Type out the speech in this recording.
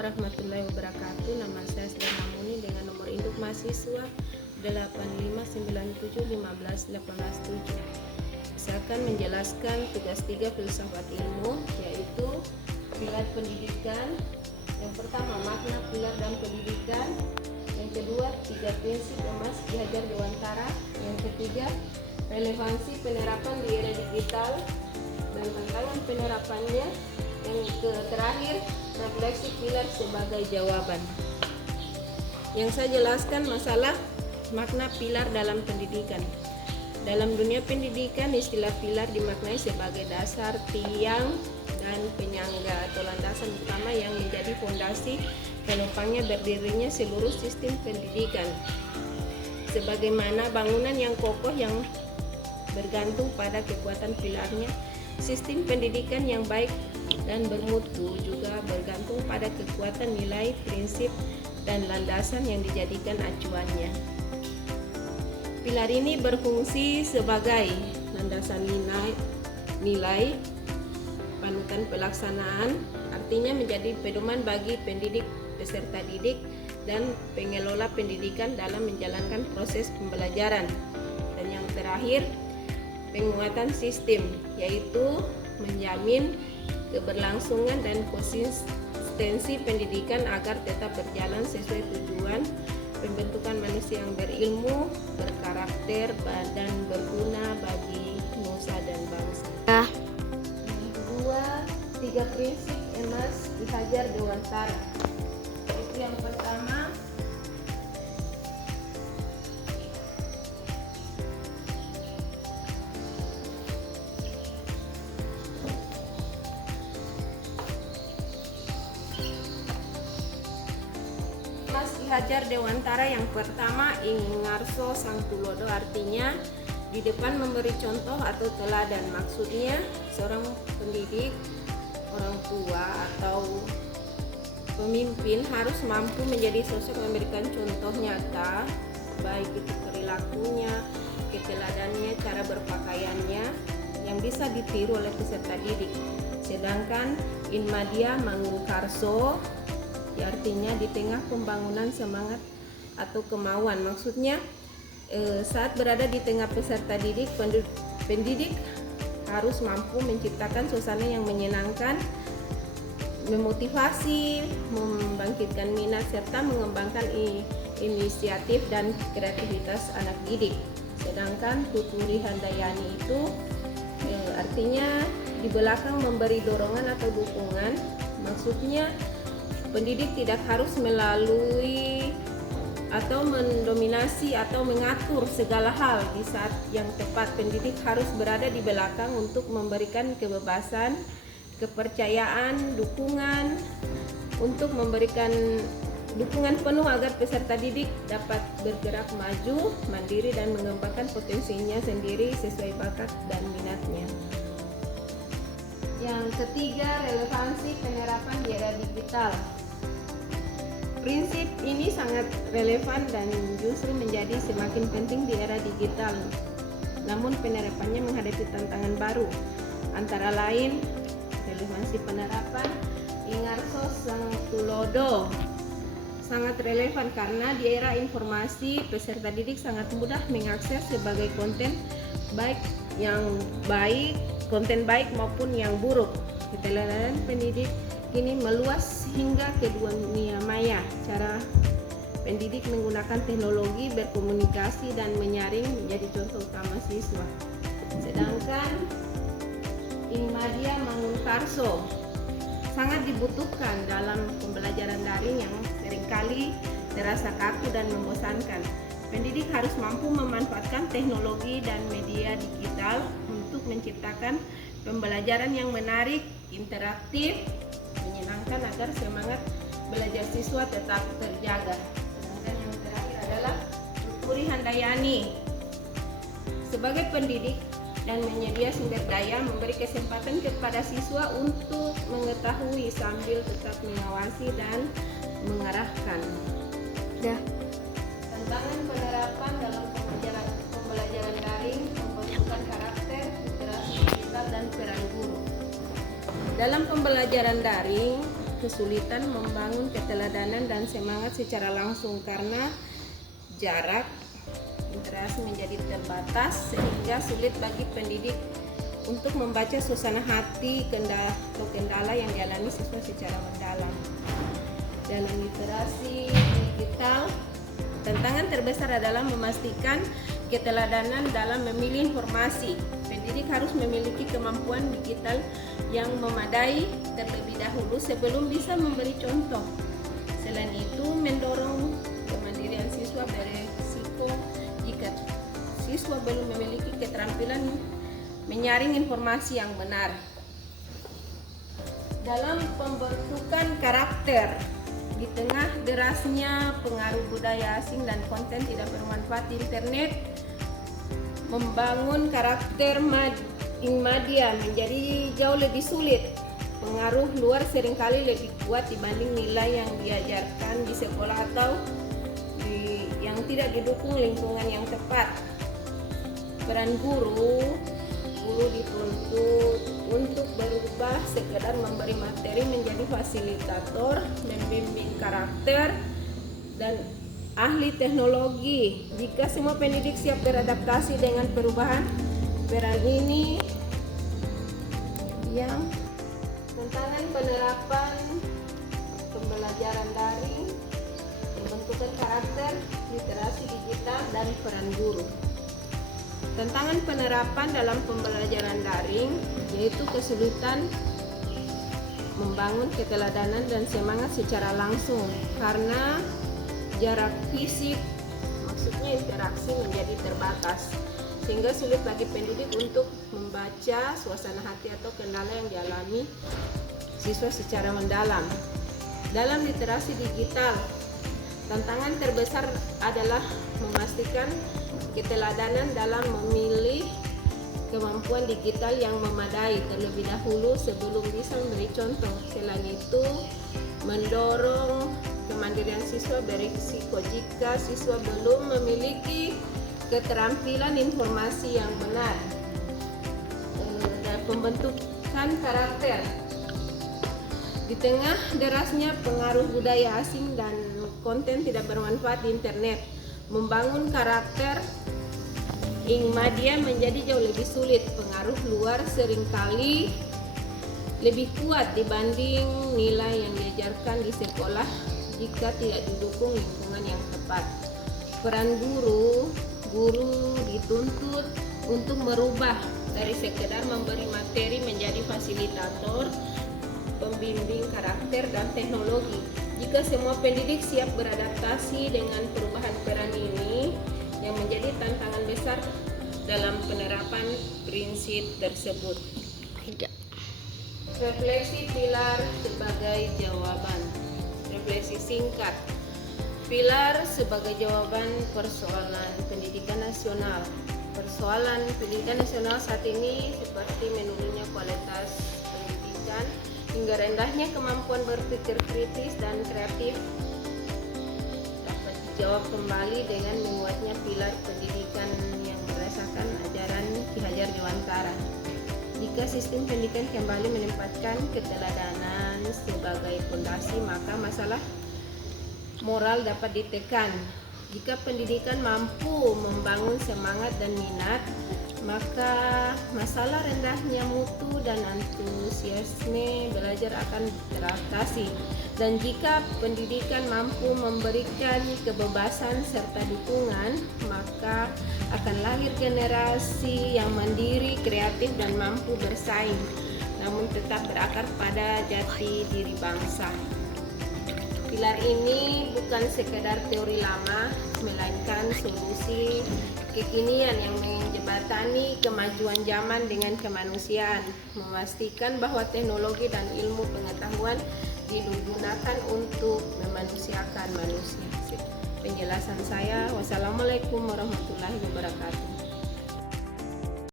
warahmatullahi wabarakatuh. Nama saya Sdana Muni dengan nomor induk mahasiswa 85975111887. Saya akan menjelaskan tugas 3 filsafat ilmu, yaitu pilar pendidikan. Yang pertama, makna pilar dan pendidikan. Yang kedua, 3 prinsip emas Ki Hajar Dewantara. Yang ketiga, relevansi penerapan di era digital dan tantangan penerapannya. Yang terakhir, refleksi pilar sebagai jawaban. Yang saya jelaskan masalah makna pilar dalam pendidikan. Dalam dunia pendidikan, istilah pilar dimaknai sebagai dasar, tiang, dan penyangga atau landasan utama yang menjadi fondasi penopangnya berdirinya seluruh sistem pendidikan. Sebagaimana bangunan yang kokoh yang bergantung pada kekuatan pilarnya, sistem pendidikan yang baik dan bermutu juga bergantung pada kekuatan nilai, prinsip, dan landasan yang dijadikan acuannya. Pilar ini berfungsi sebagai landasan nilai, panutan pelaksanaan, artinya menjadi pedoman bagi pendidik, peserta didik, dan pengelola pendidikan dalam menjalankan proses pembelajaran. Dan yang terakhir, penguatan sistem, yaitu menjamin keberlangsungan dan konsistensi pendidikan agar tetap berjalan sesuai tujuan pembentukan manusia yang berilmu, berkarakter, dan berguna bagi nusa dan bangsa. Dua, 3 prinsip emas Ki Hajar Dewantara. Itu yang pertama, Ki Hajar Dewantara yang pertama, Ingarso Sang Tulodo, artinya di depan memberi contoh atau teladan. Maksudnya seorang pendidik, orang tua atau pemimpin harus mampu menjadi sosok memberikan contoh nyata, baik itu perilakunya, keteladannya, cara berpakaiannya yang bisa ditiru oleh peserta didik. Sedangkan Inmadia Mangkarso, artinya di tengah pembangunan semangat atau kemauan. Maksudnya saat berada di tengah peserta didik, pendidik harus mampu menciptakan suasana yang menyenangkan, memotivasi, membangkitkan minat, serta mengembangkan inisiatif dan kreativitas anak didik. Sedangkan Tuturi Handayani itu artinya di belakang memberi dorongan atau dukungan. Maksudnya pendidik tidak harus melalui atau mendominasi atau mengatur segala hal di saat yang tepat. Pendidik harus berada di belakang untuk memberikan kebebasan, kepercayaan, dukungan, untuk memberikan dukungan penuh agar peserta didik dapat bergerak maju, mandiri, dan mengembangkan potensinya sendiri sesuai bakat dan minatnya. Yang ketiga, relevansi penerapan di era digital. Prinsip ini sangat relevan dan justru menjadi semakin penting di era digital. Namun penerapannya menghadapi tantangan baru, antara lain relevansi penerapan Ingarso Sang Tulodo sangat relevan karena di era informasi peserta didik sangat mudah mengakses sebagai konten konten baik maupun yang buruk. Keteladan pendidik kini meluas hingga ke dunia maya. Cara pendidik menggunakan teknologi, berkomunikasi, dan menyaring menjadi contoh utama siswa. Sedangkan Inmadia Mangkarso sangat dibutuhkan dalam pembelajaran daring yang seringkali terasa kaku dan membosankan. Pendidik harus mampu memanfaatkan teknologi dan media digital untuk menciptakan pembelajaran yang menarik, interaktif, menyenangkan agar semangat belajar siswa tetap terjaga. Dan yang terakhir adalah Tuturi Handayani sebagai pendidik dan menyedia sumber daya, memberi kesempatan kepada siswa untuk mengetahui sambil tetap mengawasi dan mengarahkan. Tantangan penerapan dalam pembelajaran daring, pembentukan karakter, literasi digital, dan peran guru. Dalam pembelajaran daring, kesulitan membangun keteladanan dan semangat secara langsung karena jarak interaksi menjadi terbatas sehingga sulit bagi pendidik untuk membaca suasana hati atau kendala yang dialami siswa secara mendalam. Dalam literasi digital, tantangan terbesar adalah memastikan keteladanan dalam memilih informasi. Pendidik harus memiliki kemampuan digital yang memadai terlebih dahulu sebelum bisa memberi contoh. Selain itu, mendorong kemandirian siswa beresiko jika siswa belum memiliki keterampilan menyaring informasi yang benar. Dalam pembentukan karakter, di tengah derasnya pengaruh budaya asing dan konten tidak bermanfaat di internet, membangun karakter media menjadi jauh lebih sulit. Pengaruh luar seringkali lebih kuat dibanding nilai yang diajarkan di sekolah atau yang tidak didukung lingkungan yang tepat. Peran guru dituntut untuk berubah sekedar memberi materi menjadi fasilitator, membimbing karakter, dan ahli teknologi. Jika semua pendidik siap beradaptasi dengan perubahan peran ini, yang tantangan penerapan pembelajaran daring, pembentukan karakter, literasi digital, dan peran guru. Tantangan penerapan dalam pembelajaran daring yaitu kesulitan membangun keteladanan dan semangat secara langsung karena jarak fisik, maksudnya interaksi menjadi terbatas, sehingga sulit bagi pendidik untuk membaca suasana hati atau kendala yang dialami siswa secara mendalam. Dalam literasi digital, tantangan terbesar adalah memastikan keteladanan dalam memilih kemampuan digital yang memadai terlebih dahulu sebelum bisa memberi contoh. Selain itu, mendorong kemandirian siswa berisiko jika siswa belum memiliki keterampilan informasi yang benar. Dan pembentukan karakter, di tengah derasnya pengaruh budaya asing dan konten tidak bermanfaat di internet, membangun karakter media menjadi jauh lebih sulit. Pengaruh luar seringkali lebih kuat dibanding nilai yang diajarkan di sekolah jika tidak didukung lingkungan yang tepat. Peran guru dituntut untuk merubah dari sekedar memberi materi menjadi fasilitator, pembimbing karakter, dan teknologi. Jika semua pendidik siap beradaptasi dengan perubahan peran ini, yang menjadi tantangan besar dalam penerapan prinsip tersebut. Refleksi pilar sebagai jawaban. Refleksi singkat. Pilar sebagai jawaban persoalan pendidikan nasional. Persoalan pendidikan nasional saat ini seperti menurunnya kualitas pendidikan hingga rendahnya kemampuan berpikir kritis dan kreatif dapat dijawab kembali dengan menguatnya pilar pendidikan yang berdasarkan ajaran Ki Hajar Dewantara. Jika sistem pendidikan kembali menempatkan keteladanan sebagai fondasi, maka masalah moral dapat ditekan. Jika pendidikan mampu membangun semangat dan minat, maka masalah rendahnya mutu dan antusiasme belajar akan teratasi. Dan jika pendidikan mampu memberikan kebebasan serta dukungan, maka akan lahir generasi yang mandiri, kreatif, dan mampu bersaing, namun tetap berakar pada jati diri bangsa. Pilar ini bukan sekedar teori lama, melainkan solusi kekinian yang menjembatani kemajuan zaman dengan kemanusiaan, memastikan bahwa teknologi dan ilmu pengetahuan digunakan untuk memanusiakan manusia. Penjelasan saya, wassalamualaikum warahmatullahi wabarakatuh.